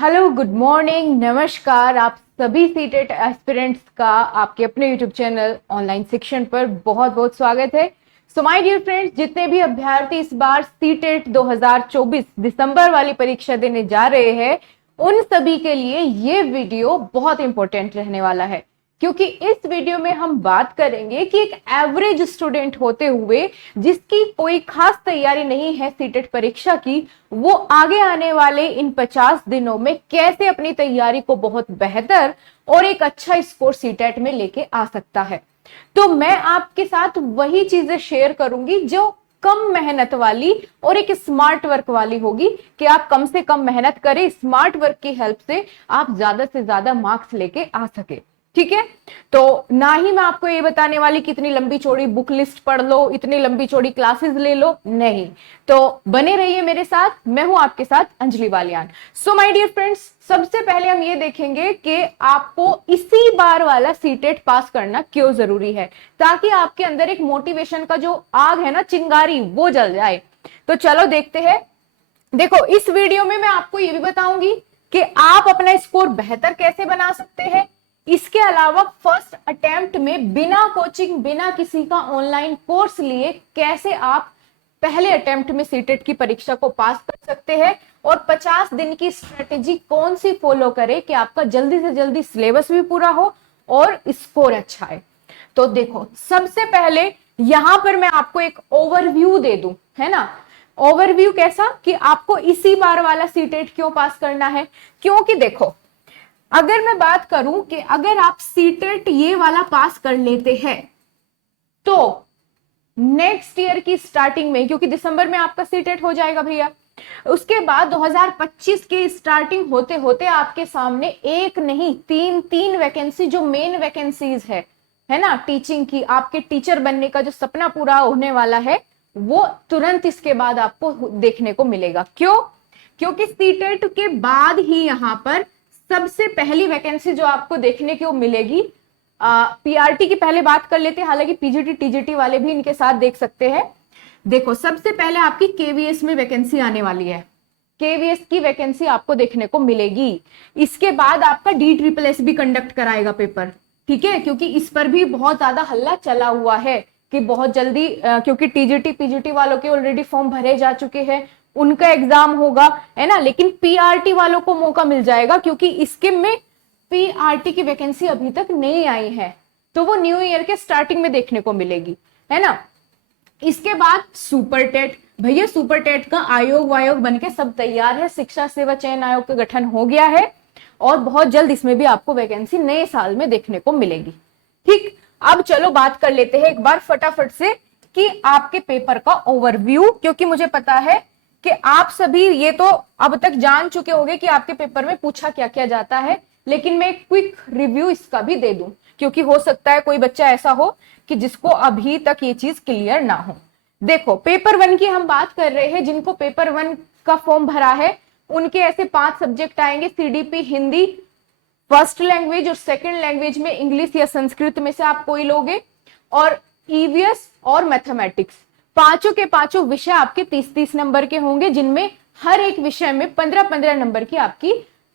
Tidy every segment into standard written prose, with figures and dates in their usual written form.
Hello, good morning, नमस्कार। आप सभी सीटेट एस्पिरेंट्स का आपके अपने यूट्यूब चैनल ऑनलाइन शिक्षण पर बहुत बहुत स्वागत है। सो माय डियर फ्रेंड्स, जितने भी अभ्यर्थी इस बार सीटेट 2024 दिसंबर वाली परीक्षा देने जा रहे हैं, उन सभी के लिए ये वीडियो बहुत इंपॉर्टेंट रहने वाला है, क्योंकि इस वीडियो में हम बात करेंगे कि एक एवरेज स्टूडेंट होते हुए जिसकी कोई खास तैयारी नहीं है सीटेट परीक्षा की, वो आगे आने वाले इन 50 दिनों में कैसे अपनी तैयारी को बहुत बेहतर और एक अच्छा स्कोर सीटेट में लेके आ सकता है। तो मैं आपके साथ वही चीजें शेयर करूंगी जो कम मेहनत वाली और एक स्मार्ट वर्क वाली होगी, कि आप कम से कम मेहनत करें, स्मार्ट वर्क की हेल्प से आप ज्यादा से ज्यादा मार्क्स लेके आ सके। ठीक है, तो ना ही मैं आपको ये बताने वाली कि इतनी लंबी चौड़ी बुक लिस्ट पढ़ लो, इतनी लंबी चौड़ी क्लासेस ले लो, नहीं। तो बने रहिए मेरे साथ, मैं हूं आपके साथ Anjali Baliyan. So my dear friends, सबसे पहले हम ये देखेंगे कि आपको इसी बार वाला सीटेट पास करना क्यों जरूरी है, ताकि आपके अंदर एक मोटिवेशन का जो आग है ना, चिंगारी, वो जल जाए। तो चलो देखते हैं। देखो, इस वीडियो में मैं आपको ये भी बताऊंगी कि आप अपना स्कोर बेहतर कैसे बना सकते हैं। इसके अलावा फर्स्ट अटेम्प्ट में बिना कोचिंग, बिना किसी का ऑनलाइन कोर्स लिए कैसे आप पहले अटेम्प्ट में सीटेट की परीक्षा को पास कर सकते हैं, और 50 दिन की स्ट्रेटेजी कौन सी फॉलो करें कि आपका जल्दी से जल्दी सिलेबस भी पूरा हो और स्कोर अच्छा है। तो देखो, सबसे पहले यहां पर मैं आपको एक ओवरव्यू दे दूं, है ना। ओवरव्यू कैसा, कि आपको इसी बार वाला सीटेट क्यों पास करना है। क्योंकि देखो, अगर मैं बात करूं कि अगर आप सीटेट ये वाला पास कर लेते हैं, तो नेक्स्ट ईयर की स्टार्टिंग में, क्योंकि दिसंबर में आपका सीटेट हो जाएगा भैया, उसके बाद 2025 के स्टार्टिंग होते होते आपके सामने एक नहीं तीन तीन वैकेंसी, जो मेन वैकेंसीज है ना, टीचिंग की, आपके टीचर बनने का जो सपना पूरा होने वाला है, वो तुरंत इसके बाद आपको देखने को मिलेगा। क्यों? क्योंकि सीटेट के बाद ही यहां पर सबसे पहली वैकेंसी जो आपको देखने को मिलेगी, पीआरटी की पहले बात कर लेते हैं, हालांकि पीजीटी टीजीटी वाले भी इनके साथ देख सकते हैं। देखो, सबसे पहले आपकी केवीएस में वैकेंसी आने वाली है, केवीएस की वैकेंसी आपको देखने को मिलेगी। इसके बाद आपका DSSS भी कंडक्ट कराएगा पेपर, ठीक है, क्योंकि इस पर भी बहुत ज्यादा हल्ला चला हुआ है कि बहुत जल्दी, क्योंकि टीजीटी पीजीटी वालों के ऑलरेडी फॉर्म भरे जा चुके हैं, उनका एग्जाम होगा, है ना। लेकिन पीआरटी वालों को मौका मिल जाएगा, क्योंकि इसके में पीआरटी की वैकेंसी अभी तक नहीं आई है, तो वो न्यू ईयर के स्टार्टिंग में देखने को मिलेगी, है ना। इसके बाद सुपर टेट, भैया सुपर टेट का आयोग वायोग बनके सब तैयार है, शिक्षा सेवा चयन आयोग का गठन हो गया है, और बहुत जल्द इसमें भी आपको वैकेंसी नए साल में देखने को मिलेगी। ठीक, अब चलो बात कर लेते हैं एक बार फटाफट से कि आपके पेपर का ओवरव्यू, क्योंकि मुझे पता है कि आप सभी ये तो अब तक जान चुके होंगे कि आपके पेपर में पूछा क्या क्या जाता है, लेकिन मैं एक क्विक रिव्यू इसका भी दे दूं, क्योंकि हो सकता है कोई बच्चा ऐसा हो कि जिसको अभी तक ये चीज क्लियर ना हो। देखो, पेपर 1 की हम बात कर रहे हैं, जिनको पेपर 1 का फॉर्म भरा है उनके ऐसे 5 सब्जेक्ट आएंगे, सीडीपी हिंदी फर्स्ट लैंग्वेज, और सेकंड लैंग्वेज में इंग्लिश या संस्कृत में से आप कोई लोगे, और ईवीएस और मैथमेटिक्स। पांचों के पांचों विषय आपके 30-30 नंबर के होंगे, जिनमें हर एक विषय में 15-15 नंबर की आपकी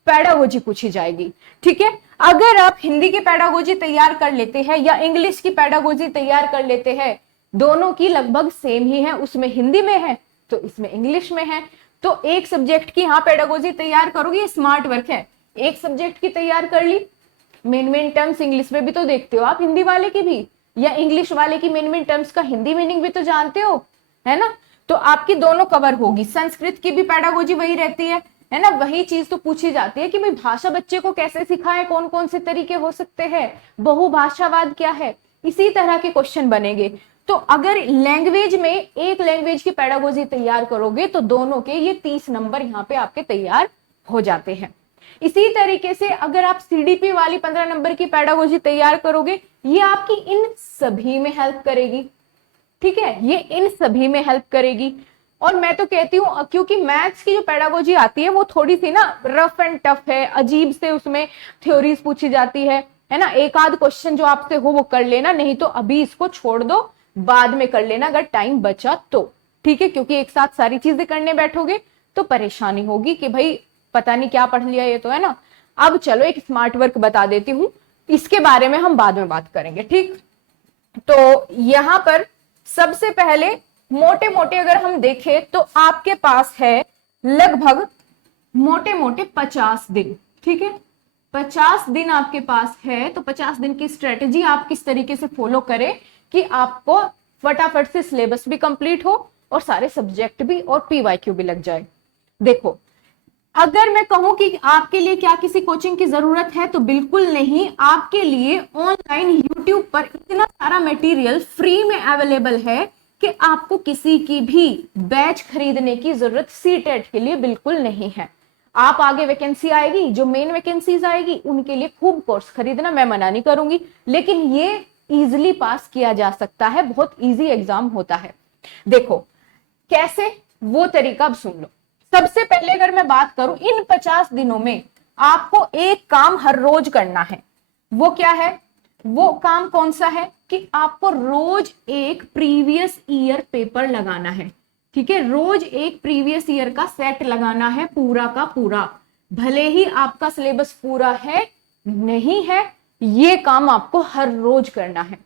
पैडागोजी पूछी जाएगी। ठीक है, अगर आप हिंदी की पैडागोजी तैयार कर लेते हैं या इंग्लिश की पैडागोजी तैयार कर लेते हैं, दोनों की लगभग सेम ही है, उसमें हिंदी में है तो इसमें इंग्लिश में है, तो एक सब्जेक्ट की यहां पैडागोजी तैयार करोगे, स्मार्ट वर्क है। एक सब्जेक्ट की तैयार कर ली, मेन टर्म्स इंग्लिश में भी तो देखते हो आप, हिंदी वाले की भी, या इंग्लिश वाले की मेन टर्म्स का हिंदी मीनिंग भी तो जानते हो, है ना। तो आपकी दोनों कवर होगी। संस्कृत की भी पैडागोजी वही रहती है ना, वही चीज तो पूछी जाती है कि भाई भाषा बच्चे को कैसे सिखाए, कौन कौन से तरीके हो सकते हैं, बहुभाषावाद क्या है, इसी तरह के क्वेश्चन बनेंगे। तो अगर लैंग्वेज में एक लैंग्वेज की पैडागोजी तैयार करोगे तो दोनों के ये 30 नंबर यहाँ पे आपके तैयार हो जाते हैं। इसी तरीके से अगर आप सीडीपी वाली 15 नंबर की पैडागोजी तैयार करोगे, ये आपकी इन सभी में हेल्प करेगी। ठीक है, ये इन सभी में हेल्प करेगी। और मैं तो कहती हूं, क्योंकि मैथ्स की जो पैडागोजी आती है वो थोड़ी सी ना रफ एंड टफ है, अजीब से उसमें थ्योरीज पूछी जाती है ना। एक आध क्वेश्चन जो आपसे हो वो कर लेना, नहीं तो अभी इसको छोड़ दो, बाद में कर लेना अगर टाइम बचा तो। ठीक है, क्योंकि एक साथ सारी चीजें करने बैठोगे तो परेशानी होगी कि भाई पता नहीं क्या पढ़ लिया ये तो, है ना। अब चलो एक स्मार्ट वर्क बता देती हूँ, इसके बारे में हम बाद में बात करेंगे, ठीक। तो यहां पर सबसे पहले मोटे मोटे अगर हम देखें तो आपके पास है लगभग मोटे मोटे 50 दिन, ठीक है। 50 दिन आपके पास है, तो 50 दिन की स्ट्रेटेजी आप किस तरीके से फॉलो करें कि आपको फटाफट से सिलेबस भी कंप्लीट हो और सारे सब्जेक्ट भी और पीवाईक्यू भी लग जाए। देखो, अगर मैं कहूं कि आपके लिए क्या किसी कोचिंग की जरूरत है, तो बिल्कुल नहीं। आपके लिए ऑनलाइन यूट्यूब पर इतना सारा मटेरियल फ्री में अवेलेबल है कि आपको किसी की भी बैच खरीदने की जरूरत सीटेट के लिए बिल्कुल नहीं है। आप आगे वैकेंसी आएगी, जो मेन वैकेंसीज आएगी उनके लिए खूब कोर्स खरीदना, मैं मना नहीं करूंगी, लेकिन ये इजिली पास किया जा सकता है, बहुत इजी एग्जाम होता है। देखो कैसे, वो तरीका अब सुन लो। सबसे पहले अगर मैं बात करूं, इन 50 दिनों में आपको एक काम हर रोज करना है। वो क्या है? वो काम कौन सा है कि आपको रोज एक प्रीवियस ईयर पेपर लगाना है, ठीक है। रोज एक प्रीवियस ईयर का सेट लगाना है, पूरा का पूरा। भले ही आपका सिलेबस पूरा है नहीं है, ये काम आपको हर रोज करना है,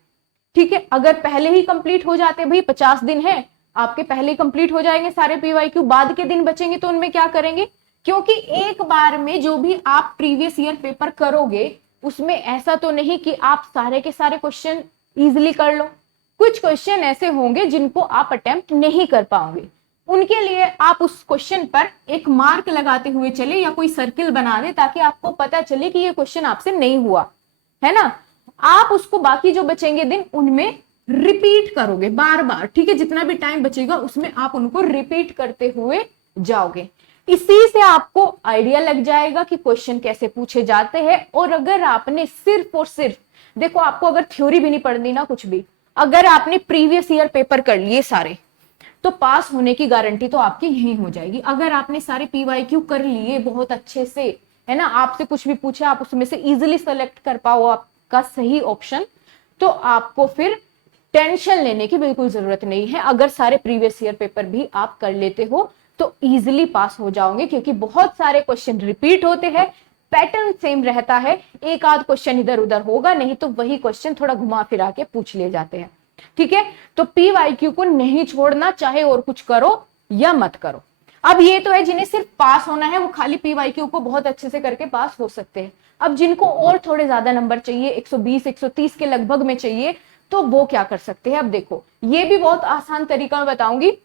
ठीक है। अगर पहले ही कंप्लीट हो जाते, भाई 50 दिन है आपके, पहले ही कंप्लीट हो जाएंगे सारे पीवाईक्यू, बाद के दिन बचेंगे तो उनमें क्या करेंगे? क्योंकि एक बार में जो भी आप प्रीवियस ईयर पेपर करोगे उसमें ऐसा तो नहीं कि आप सारे के सारे क्वेश्चन इजीली कर लो। कुछ क्वेश्चन ऐसे होंगे जिनको आप अटेम्प्ट नहीं कर पाओगे, उनके लिए आप उस क्वेश्चन पर एक मार्क लगाते हुए चले या कोई सर्किल बना दे, ताकि आपको पता चले कि ये क्वेश्चन आपसे नहीं हुआ, है ना। आप उसको बाकी जो बचेंगे दिन उनमें रिपीट करोगे बार बार, ठीक है। जितना भी टाइम बचेगा उसमें आप उनको रिपीट करते हुए जाओगे। इसी से आपको आइडिया लग जाएगा कि क्वेश्चन कैसे पूछे जाते हैं। और अगर आपने सिर्फ और सिर्फ, देखो आपको अगर थ्योरी भी नहीं पढ़नी ना कुछ भी, अगर आपने प्रीवियस ईयर पेपर कर लिए सारे, तो पास होने की गारंटी तो आपकी यही हो जाएगी। अगर आपने सारे पीवाईक्यू कर लिए बहुत अच्छे से, है ना, आपसे कुछ भी पूछा आप उसमें से इजिली सेलेक्ट कर पाओ आपका सही ऑप्शन, तो आपको फिर टेंशन लेने की बिल्कुल जरूरत नहीं है। अगर सारे प्रीवियस ईयर पेपर भी आप कर लेते हो तो इजिली पास हो जाओगे, क्योंकि बहुत सारे क्वेश्चन रिपीट होते हैं, पैटर्न सेम रहता है, एक आध क्वेश्चन इधर उधर होगा, नहीं तो वही क्वेश्चन थोड़ा घुमा फिरा के पूछ लिए जाते हैं, ठीक है। तो पीवाईक्यू को नहीं छोड़ना, चाहे और कुछ करो या मत करो। अब ये तो है जिन्हें सिर्फ पास होना है, वो खाली पीवाईक्यू को बहुत अच्छे से करके पास हो सकते हैं। अब जिनको और थोड़े ज्यादा नंबर चाहिए, 120 130 के लगभग में चाहिए, तो वो क्या कर सकते हैं? अब देखो, ये भी बहुत आसान तरीका मैं बताऊंगी।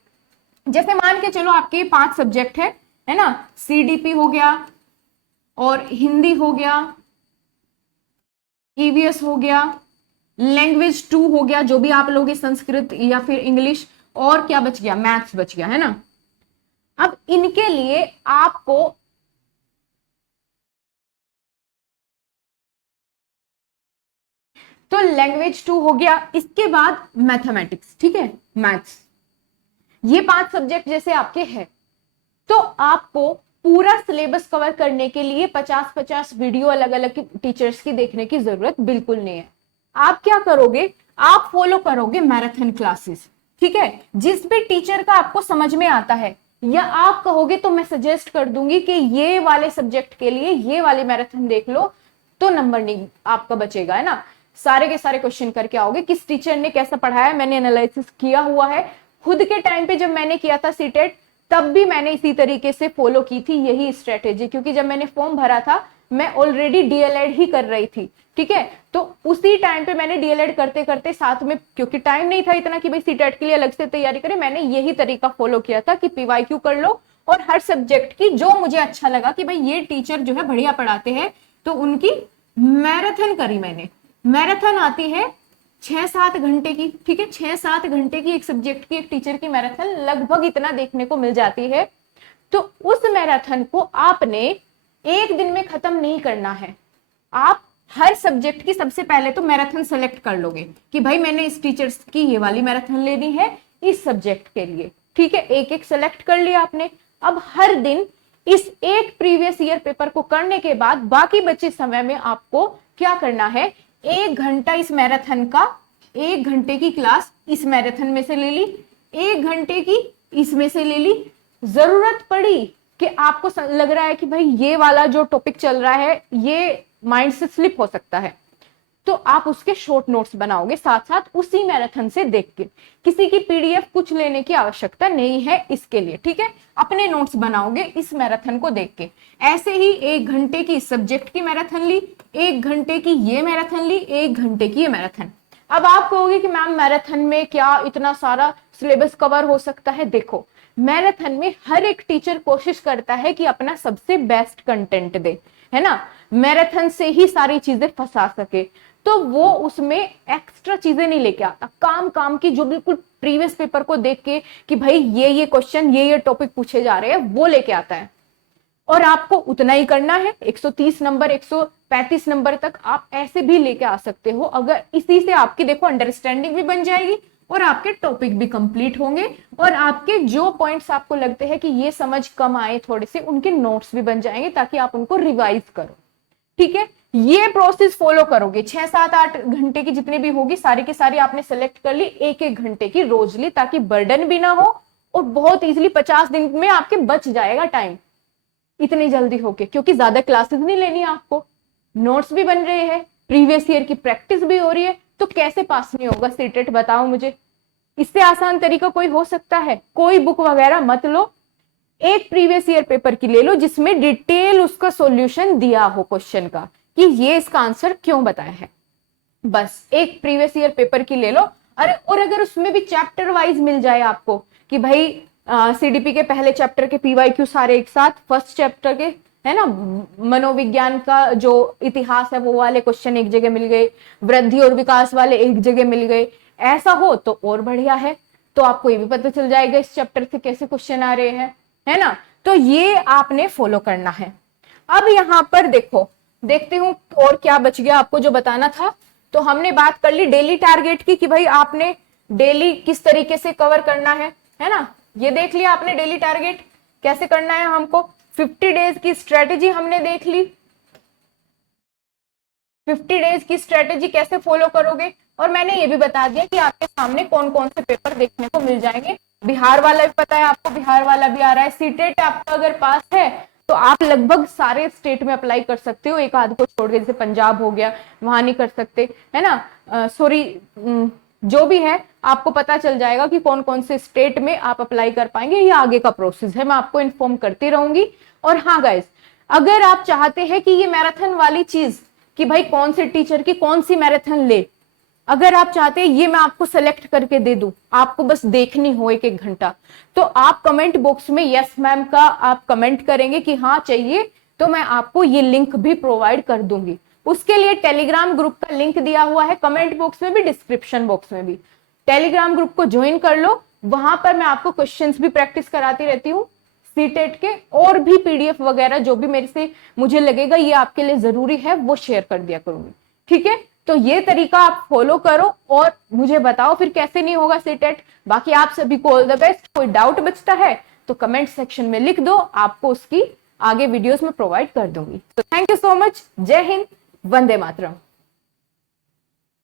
जैसे मान के चलो आपके 5 सब्जेक्ट है ना, सीडीपी हो गया और हिंदी हो गया, ईवीएस हो गया, लैंग्वेज 2 हो गया, जो भी आप लोगे संस्कृत या फिर इंग्लिश, और क्या बच गया? मैथ्स बच गया, है ना। अब इनके लिए आपको तो लैंग्वेज 2 हो गया, इसके बाद मैथमेटिक्स, ठीक है, मैथ्स, ये 5 सब्जेक्ट जैसे आपके हैं, तो आपको पूरा सिलेबस कवर करने के लिए 50-50 वीडियो अलग अलग टीचर्स की देखने की जरूरत बिल्कुल नहीं है। आप क्या करोगे? आप फॉलो करोगे मैराथन क्लासेस, ठीक है। जिस भी टीचर का आपको समझ में आता है, या आप कहोगे तो मैं सजेस्ट कर दूंगी कि ये वाले सब्जेक्ट के लिए ये वाले मैराथन देख लो, तो नंबर नहीं आपका बचेगा, है ना। सारे के सारे क्वेश्चन करके आओगे, किस टीचर ने कैसा पढ़ाया, मैंने एनालिसिस किया हुआ है। खुद के टाइम पे जब मैंने किया था सीटेट, तब भी मैंने इसी तरीके से फॉलो की थी यही स्ट्रेटेजी, क्योंकि जब मैंने फॉर्म भरा था मैं ऑलरेडी डीएलएड ही कर रही थी, ठीक है। तो उसी टाइम पे मैंने डीएलएड करते करते साथ में, क्योंकि टाइम नहीं था इतना कि भाई सीटेट के लिए अलग से तैयारी करें, मैंने यही तरीका फॉलो किया था कि पीवाईक्यू कर लो, और हर सब्जेक्ट की जो मुझे अच्छा लगा कि भाई ये टीचर जो है बढ़िया पढ़ाते हैं, तो उनकी मैराथन करी मैंने। मैराथन आती है 6-7 घंटे की, ठीक है, 6-7 घंटे की एक सब्जेक्ट की एक टीचर की मैराथन लगभग इतना देखने को मिल जाती है। तो उस मैराथन को आपने एक दिन में खत्म नहीं करना है। आप हर सब्जेक्ट की सबसे पहले तो मैराथन सेलेक्ट कर लोगे कि भाई मैंने इस टीचर्स की ये वाली मैराथन लेनी है इस सब्जेक्ट के लिए, ठीक है। एक एक सेलेक्ट कर लिया आपने। अब हर दिन इस एक प्रीवियस ईयर पेपर को करने के बाद बाकी बचे समय में आपको क्या करना है? 1 घंटा इस मैराथन का, 1 घंटे की क्लास इस मैराथन में से ले ली, 1 घंटे की इसमें से ले ली, जरूरत पड़ी कि आपको लग रहा है कि भाई ये वाला जो टॉपिक चल रहा है ये माइंड से स्लिप हो सकता है, तो आप उसके शॉर्ट नोट्स बनाओगे साथ साथ उसी मैराथन से देख के। किसी की पीडीएफ कुछ लेने की आवश्यकता नहीं है इसके लिए, ठीक है। अपने नोट्स बनाओगे इस मैराथन को देख के। ऐसे ही 1 घंटे की सब्जेक्ट की मैराथन ली, 1 घंटे की ये मैराथन ली, 1 घंटे की ये मैराथन। अब आप कहोगे कि मैम मैराथन में क्या इतना सारा सिलेबस कवर हो सकता है? देखो, मैराथन में हर एक टीचर कोशिश करता है कि अपना सबसे बेस्ट कंटेंट दे, है ना, मैराथन से ही सारी चीजें फंसा सके। तो वो उसमें एक्स्ट्रा चीजें नहीं लेके आता, काम काम की जो बिल्कुल प्रीवियस पेपर को देख के कि भाई ये क्वेश्चन ये टॉपिक पूछे जा रहे हैं वो लेके आता है। और आपको उतना ही करना है, 130 नंबर 135 नंबर तक आप ऐसे भी लेके आ सकते हो। अगर इसी से आपकी देखो अंडरस्टैंडिंग भी बन जाएगी और आपके टॉपिक भी कंप्लीट होंगे, और आपके जो पॉइंट्स आपको लगते हैं कि ये समझ कम आए थोड़े से, उनके नोट्स भी बन जाएंगे ताकि आप उनको रिवाइज करो, ठीक है। ये प्रोसेस फॉलो करोगे, 6 7 8 घंटे की जितनी भी होगी सारी की सारी आपने सेलेक्ट कर ली, 1 घंटे की रोज ली, ताकि बर्डन भी ना हो और बहुत इजीली 50 दिन में आपके बच जाएगा टाइम इतनी जल्दी होके, क्योंकि ज्यादा क्लासेस नहीं लेनी है आपको, नोट्स भी बन रहे हैं, प्रीवियस ईयर की प्रैक्टिस भी हो रही है। तो कैसे पास नहीं होगा सीटेट, बताओ मुझे। इससे आसान तरीका कोई हो सकता है? कोई बुक वगैरह मत लो, एक प्रीवियस ईयर पेपर की ले लो जिसमें डिटेल उसका सॉल्यूशन दिया हो क्वेश्चन का कि ये इसका आंसर क्यों बताया है। बस एक प्रीवियस ईयर पेपर की ले लो। अरे और अगर उसमें भी चैप्टर वाइज मिल जाए आपको कि भाई सीडीपी के पहले चैप्टर के पीवाईक्यू सारे एक साथ, फर्स्ट चैप्टर के, है ना, मनोविज्ञान का जो इतिहास है वो वाले क्वेश्चन एक जगह मिल गए, वृद्धि और विकास वाले एक जगह मिल गए, ऐसा हो तो और बढ़िया है। तो आपको ये भी पता चल जाएगा इस चैप्टर से कैसे क्वेश्चन आ रहे हैं, है ना। तो ये आपने फॉलो करना है। अब यहां पर देखो, देखते हूं और क्या बच गया आपको जो बताना था। तो हमने बात कर ली डेली टारगेट की कि भाई आपने डेली किस तरीके से कवर करना है ना। ये देख लिया आपने डेली टारगेट कैसे करना है हमको। 50 डेज की स्ट्रेटेजी हमने देख ली, 50 डेज की स्ट्रेटेजी कैसे फॉलो करोगे। और मैंने ये भी बता दिया कि आपके सामने कौन कौन से पेपर देखने को मिल जाएंगे। बिहार वाला भी पता है आपको, बिहार वाला भी आ रहा है। सीटेट आपका अगर पास है तो आप लगभग सारे स्टेट में अप्लाई कर सकते हो, एक आध को छोड़ के, जैसे पंजाब हो गया वहां नहीं कर सकते, है ना। सॉरी, जो भी है आपको पता चल जाएगा कि कौन कौन से स्टेट में आप अप्लाई कर पाएंगे। ये आगे का प्रोसेस है, मैं आपको इन्फॉर्म करती रहूंगी। और हाँ गाइस, अगर आप चाहते हैं कि ये मैराथन वाली चीज कि भाई कौन से टीचर की कौन सी मैराथन ले, अगर आप चाहते हैं ये मैं आपको सेलेक्ट करके दे दूं, आपको बस देखनी हो 1 घंटा, तो आप कमेंट बॉक्स में यस मैम का आप कमेंट करेंगे कि हाँ चाहिए, तो मैं आपको ये लिंक भी प्रोवाइड कर दूंगी। उसके लिए टेलीग्राम ग्रुप का लिंक दिया हुआ है कमेंट बॉक्स में भी, डिस्क्रिप्शन बॉक्स में भी। टेलीग्राम ग्रुप को ज्वाइन कर लो, वहां पर मैं आपको क्वेश्चंस भी प्रैक्टिस कराती रहती हूँ सीटेट के, और भी पीडीएफ वगैरह जो भी मेरे से मुझे लगेगा ये आपके लिए जरूरी है वो शेयर कर दिया करूंगी, ठीक है। तो ये तरीका आप फॉलो करो और मुझे बताओ फिर कैसे नहीं होगा सीटेट। बाकी आप सभी को ऑल द बेस्ट। कोई डाउट बचता है तो कमेंट सेक्शन में लिख दो, आपको उसकी आगे वीडियोस में प्रोवाइड कर दूंगी। तो थैंक यू सो मच। जय हिंद, वंदे मातरम।